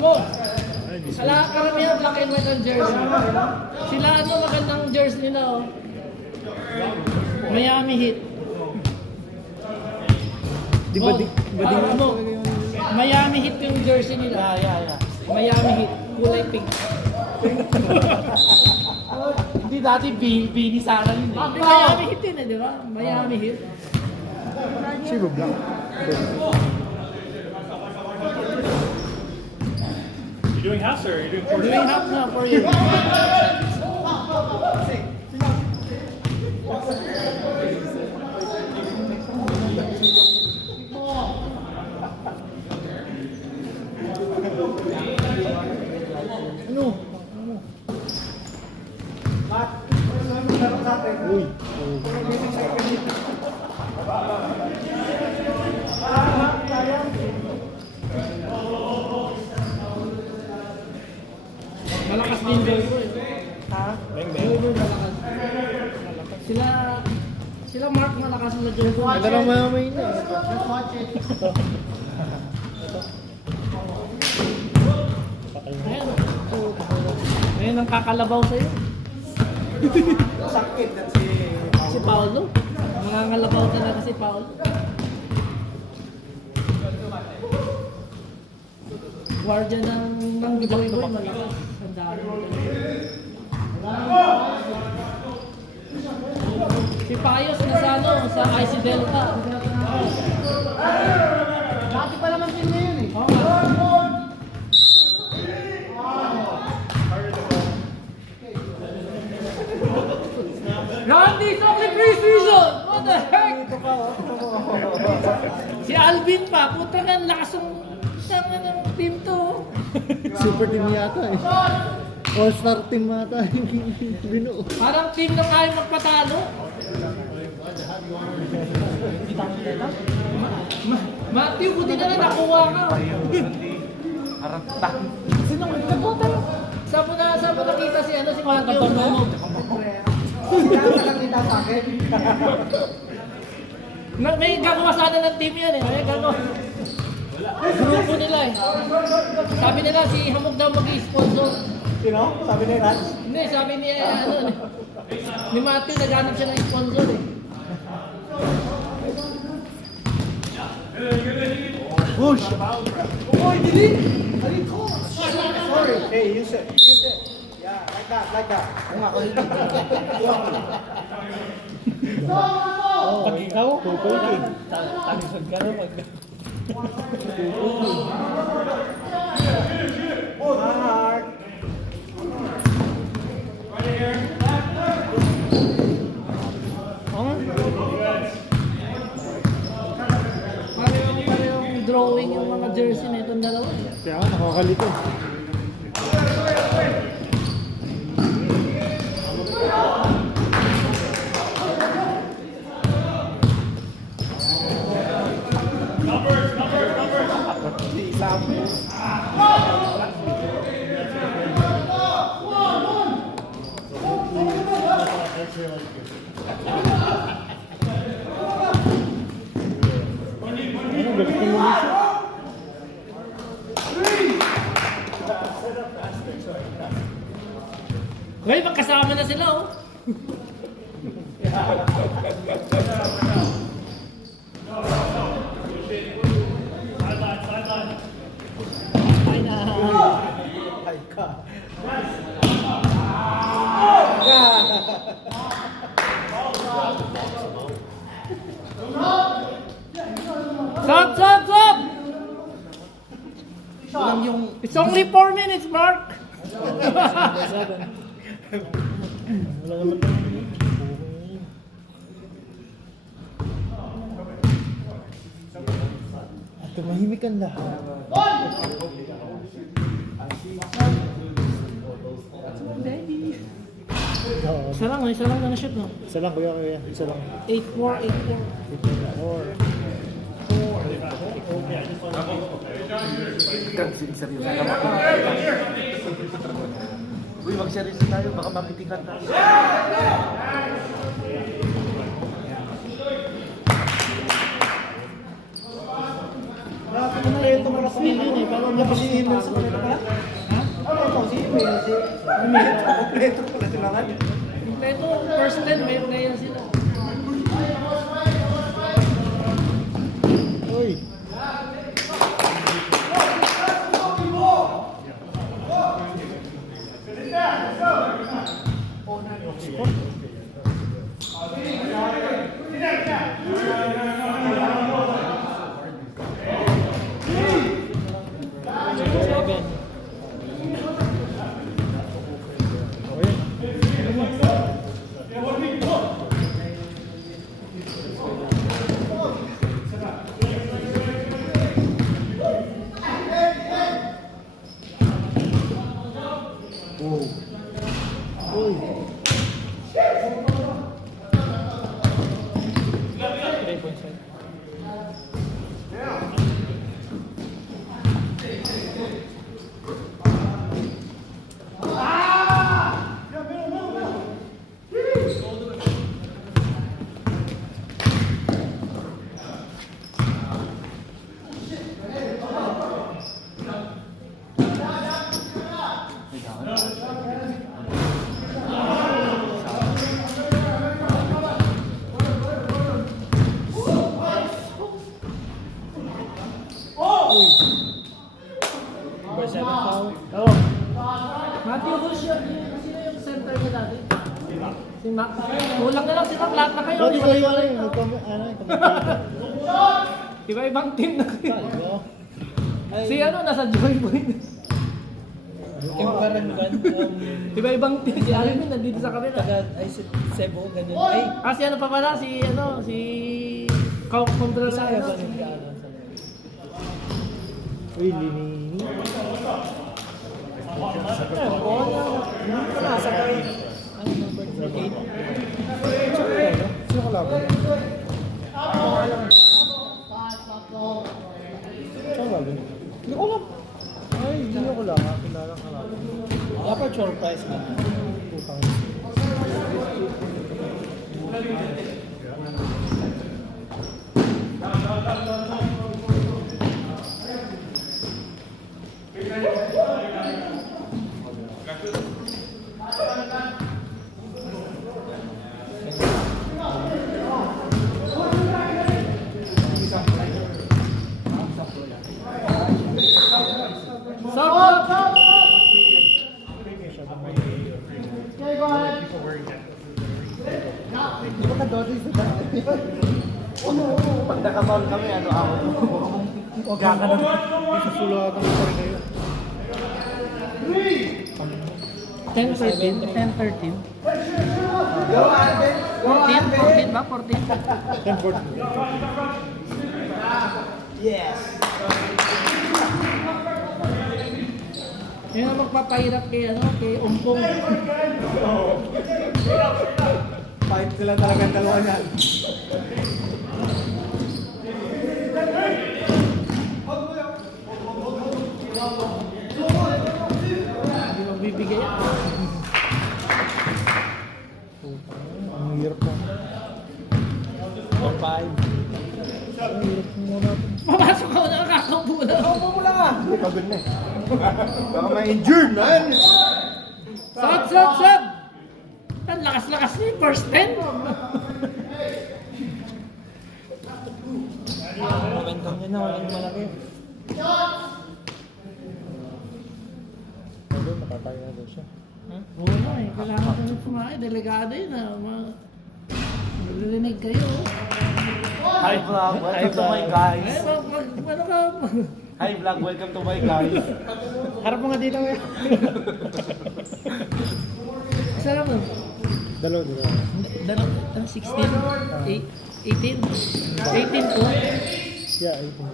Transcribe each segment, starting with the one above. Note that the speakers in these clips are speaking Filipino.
Amo, karamihan black and white ang jersey. Sila ano, magandang jersey nila oh. Miami Heat. Di ba di ano, Miami Heat yung jersey nila. Yeah. Miami Heat, kulay pink. Hindi dati bini sana yun. Miami Heat yun eh, di ba? Miami Heat. Sino black? You doing house or are you doing We're doing half now for you. Ano? Uy. Malakas din Joy Bro eh. Ha? Joy Bro malakas. Sila Mark malakas na Joy Bro. Ganda ng Miami na. Ayan. Ayan ang kakalabaw sa'yo. Sakit at Si Paolo. Mangangalabaw talaga si Paolo. Guardian ng Joy Boy malakas. Ang dami. Si Payos na sa ano, sa IC Delta. Dati pa naman din ngayon eh. Oo. Randy, it's only pre-season! What the heck? Si Alvin pa, puta ka, lakas ng team to. Super team yata eh. All-star team yata yung binuo. Parang team na kaya magpatalo. Matthew, buti na lang nakuha ka. Aranta. Sino ang nagkakota? Saan mo nakita si Matthew? Nakakita sa akin. May gagawa sana ng team yan eh. May gagawa. Grupo nila eh. Sabi nila si Hamog daw mag-i-sponsor. Sino? Sabi ni Raj? Hindi, sabi ni ni Matthew naghanap siya ng sponsor eh. Push! Oh, dili! Alito! Sorry. Hey, use it. Yeah, like that. Pag ikaw, pupukin. Talisod ka na pag... Mark! Parehong drawing yung mga jersey na itong dalawa. Kaya nakakalito. Well, magkasama na sila oh. Ay na. Ay ka. Stop! It's only 4 minutes, Mark. At tumahimik ang lahat. Isa lang na na-shoot no? Isa lang kuya. Isa lang. 8-4. Uy, mag-seryoso tayo. Baka mapitikan tayo. Wala ka na ito. tumarap din yun eh. Pero Ano ba si Emil sa kanila pala? Ha? Ano ito? Si Emil. Si Emil. Kompleto pala sila nga. Kompleto, first 10, may player sila. Uy. Seven. Uy. 3.7. Number 7 foul. Oh. Matthew Bush yun. Sino yung center niya dati? Si Mac. Kulang na lang si Mac. Lahat na kayo. Pwede kayo ano yung Iba-ibang team na kayo. Ay, Si ano, nasa Joy Boy. Yung Baranggan. Iba-ibang team. Si Alvin nandito sa kabila. Ay, si Cebu, ganun. Ay, Ah, si ano pa pala? Si ano, si... Control sa ano. uy, lini. nasa ka. Ano number 8? Sino kalaban? Sino kalaban? Hindi ko alam. Ay, hindi ko lang. Kilala kalaban. Aperture price man. Putang. Stop! Hindi ko ka-dodge sa dati. Pag nakatol kami, ano ako? Huwag ka na. Isusulatan ko rin kayo. 10-13. 10-13. 14 ba? 14? 10-14. Yes. Yun ang magpapahirap kay ano, kay Umpong. Fight sila talaga ang dalawa niyan. Hindi magbibigay yan. Ang hirap mo. 5. Ang hirap mo na. Papasok ako na kakaupo na. Ano mo lang ah? Hindi, pagod na eh. Baka ma-injured, man! Sab! Ang lakas-lakas niya, first 10. Momentum niya na, walang malaki. Ano, nakatayo na daw siya. Oo na eh, kailangan ko nang sumakay. Delegado yun ah. Maririnig kayo. Hi vlog, welcome to my guys. Ay, ano ka? Hi vlog, welcome to my guys. Harap mo nga dito ngayon. Isa lang mo. Dalawa. Ano, 16? 18? 18 ko? Yeah, ayun po.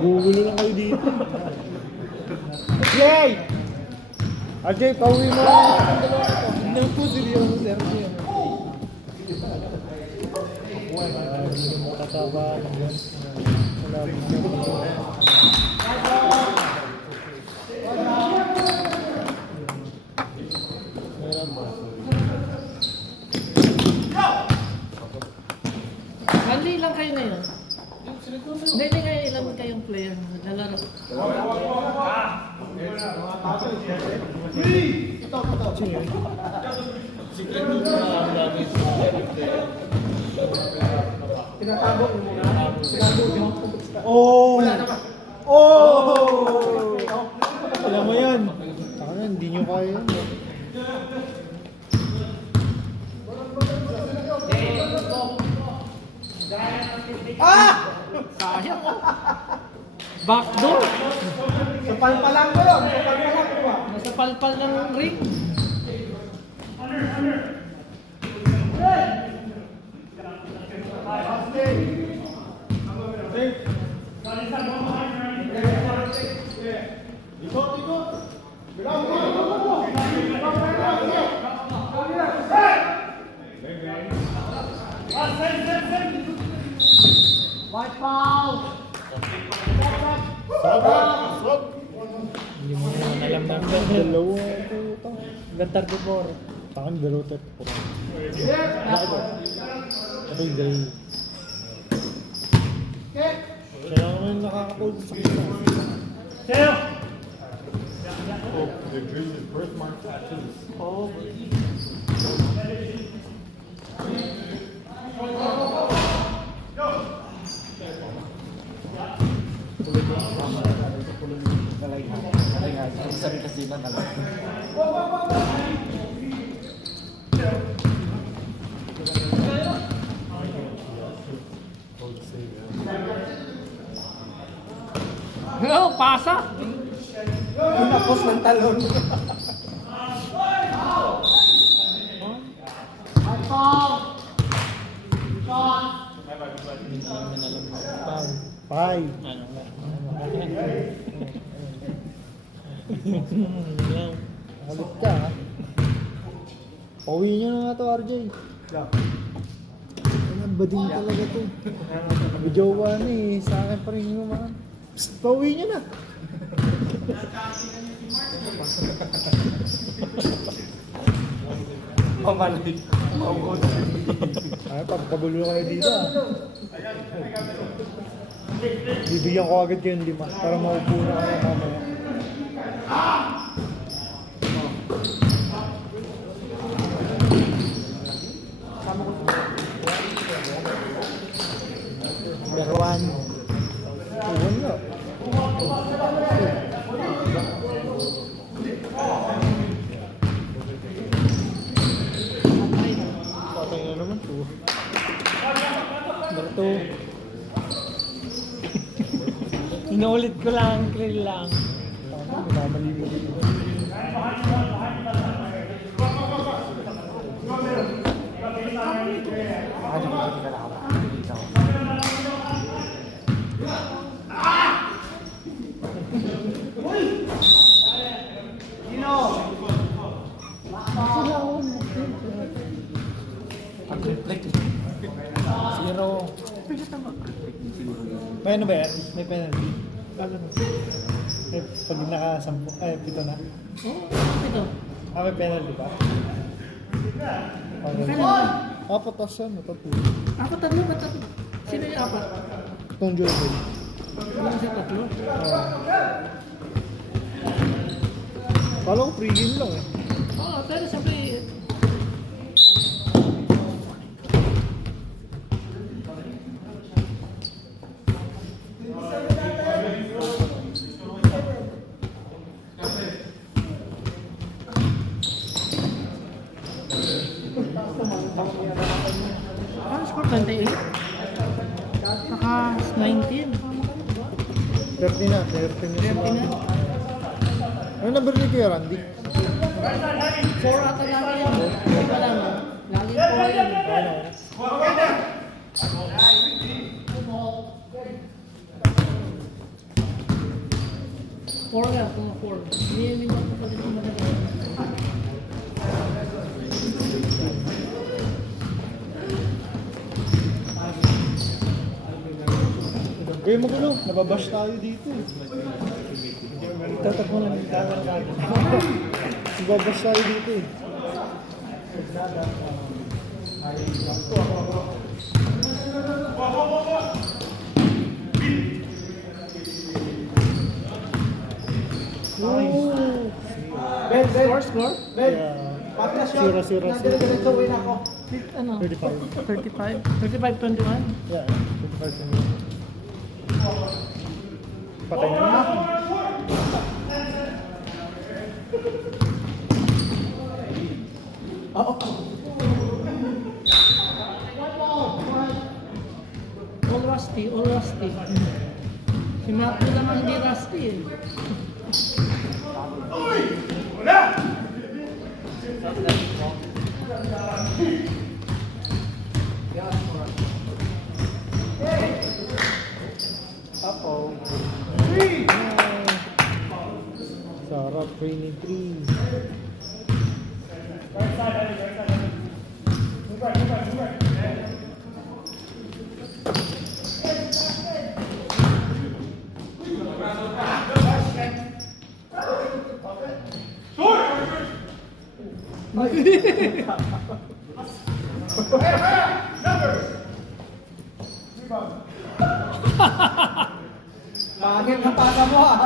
Gugulo lang kayo dito. Yay! RJ, pauwi mo. Hindi po seryoso, seryoso. Hindi mo kataba. Mali lang kayo ngayon. Hindi kayo ilan kayong player naglalaro. Oh! Oh! Alam mo yan. Ano, hindi nyo kaya yan. Sayang oh. Backdoor. Sa palpalang ko yun. Sa palpalang ko ba? Nasa palpal ng ring. Hindi mo naman alam na dalawa. Gantar de bor. Takan dalawa tat. Ito yung dalawa. Siya lang naman nakaka-hold sa kita. Oh, the Grizzlies birthmark tattoos. Oh. Sabi kasi na talaga. Oh, pasa. Pinapos ng talon. Five. Halit ka ha. Pauwi nyo na nga to RJ. Ang bading talaga to. Jowa na eh. Sa akin pa rin yung mga. Psst, pauwi nyo na. Pamalik. Ay, pagkabulo kayo dito ah. Bibigyan ko agad kayo ng 5 para maupo na kayo mamaya. Berwan. Wala. Patay na naman to. Berto. Inulit ko lang, clear lang. Minamali mo dito. Zero. May ano ba yan? May penalty? Ano? Eh, pag nakasampu, ay, 7 na. Oh, ito. Ah, may penalty ba? Okay. Kailan? Apat tas yan, ito po. Apat tatlo ba tatlo? Sino yung apat? Itong Jordan. Yung sa tatlo? Kala ko pre-game lang eh. Oo, pero sabi... Ano score? 28? Saka 19. 30 na, 30 na sila. Ano number ni Kuya Randy? 4 ata lagi yan. Hindi pa lang. Lagi 4 yan. Ano? Four nga, kung 4. Hindi mo pa pala yung maganda. Kaya magulo, nababash tayo dito eh. Tatakbo na ng camera natin. Nababash tayo dito eh. Ben, Ben. Score? Ben. Yeah. Patras yun. Sura. Nandito win ako. Ano? 35. 35? 35-21? Yeah, 35 na yun. Patay na naman. All rusty, all rusty. Si Matthew lang ang hindi rusty eh. Sarap, 23. Pangit na pasa mo ah.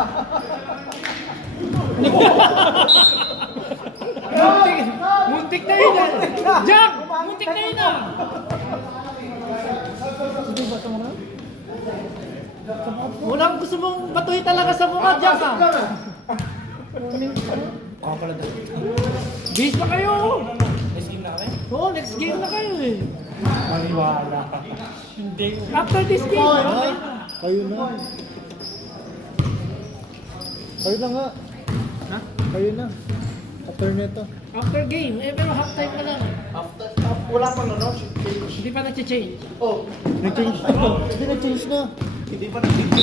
Muntik na yun ah! Jack! Muntik na yun ah! Walang gusto mong batuhin talaga sa mukha, Jack ah! Base na kayo! Next game na kayo? Oo, next game na kayo eh. Maniwala. After this game, okay. Kayo na. Kayo na nga. Ha? Kayo na. After neto. After game, eh pero half time ka lang. Wala pang ano? Hindi pa nag-change. Oh. Nag-change na. Hindi nag-change na. Hindi pa nag-change.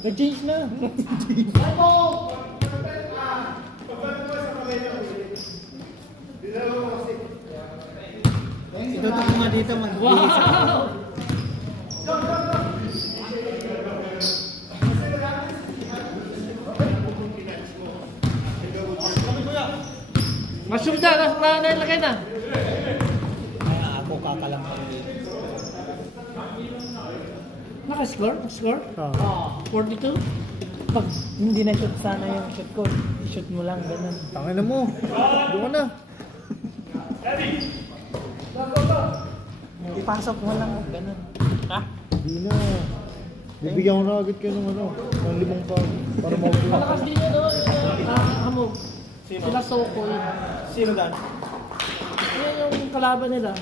Nag-change na. Ito ko nga dito mag Wow! Mushroom na nilagay na. Kaya ako kakalang pa dito. Naka-score? Score? Ah. 42? Pag hindi na shoot sana yung shoot ko, i-shoot mo lang ganun. Tangin na mo. Doon ka na. Ipasok mo lang ganun. Ha? Hindi na. Bibigyan ko na agad kayo ng ano. Ng 5 pa. Para maupo. Malakas din yun, Hamog. Sila Sokol. Sino dan? Yun yung kalaban nila.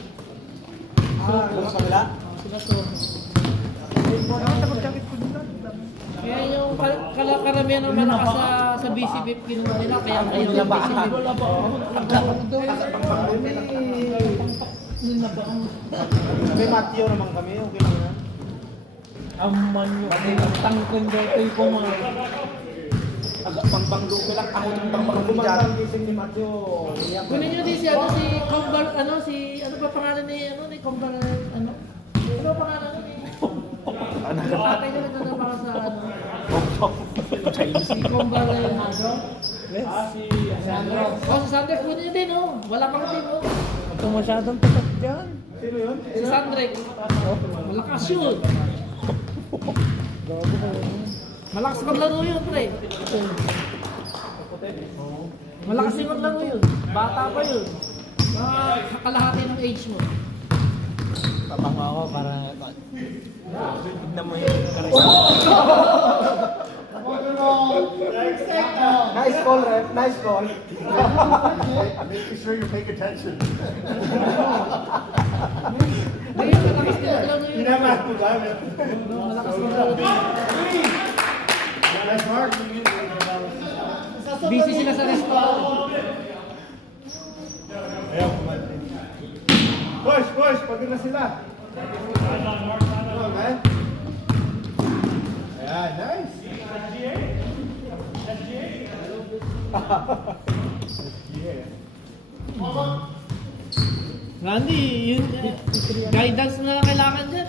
Sa kabila? Sila Sokol. Kaya yung karamihan ng malakas sa BCBIP kinuha nila, kaya kayo yung BCBIP. May Matthew naman kami, okay lang yan. Aman yun. Tangkon daw kayo po mga. Pang lupe lang ako ng pang gising ni Matthew. Kunin nyo din si Combar, ano pa pangalan ni Combar, ano pangalan ni? Patay nyo rin na baka sa si Combar, si Sandro. Si Sandro, kunin nyo din, wala pang team, Ito masyadong tutok dyan. Sino yun? Si Sandrek. Malakas yun. Gago kayo. Malakas maglaro yun, pre. Malakas din maglaro yun. Bata pa yun. Mga kalahati ng age mo. Papango ako para tignan mo yung karisma. Nice call, ref. Nice call. I'm making sure you're paying attention. Ngayon, malakas din maglaro yun. Malakas maglaro yun. Nice mark. Busy sila sa restaurant. Push, pagod na sila. Okay. Yeah, nice. Randy, yun, guidance na lang kailangan dyan,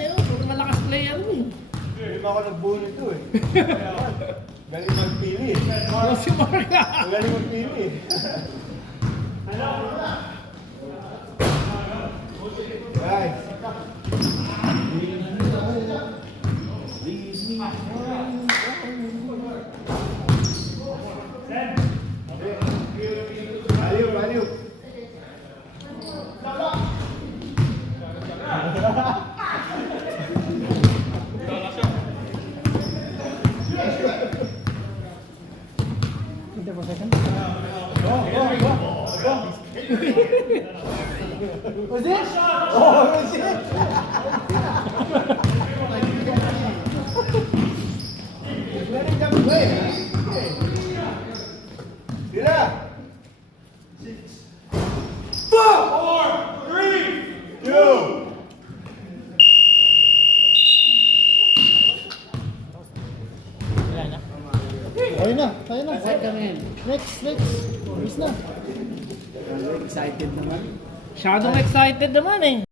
pa ako nagbuo nito eh. Galing magpili. Si Marka. Galing magpili. Guys. Value. Hindi po second. Was it? Oh, was it? Let it come play. Sila. 4, 3, 2. Wala na. Ayun na. Second. Next. Ayos na. Masyadong excited naman eh.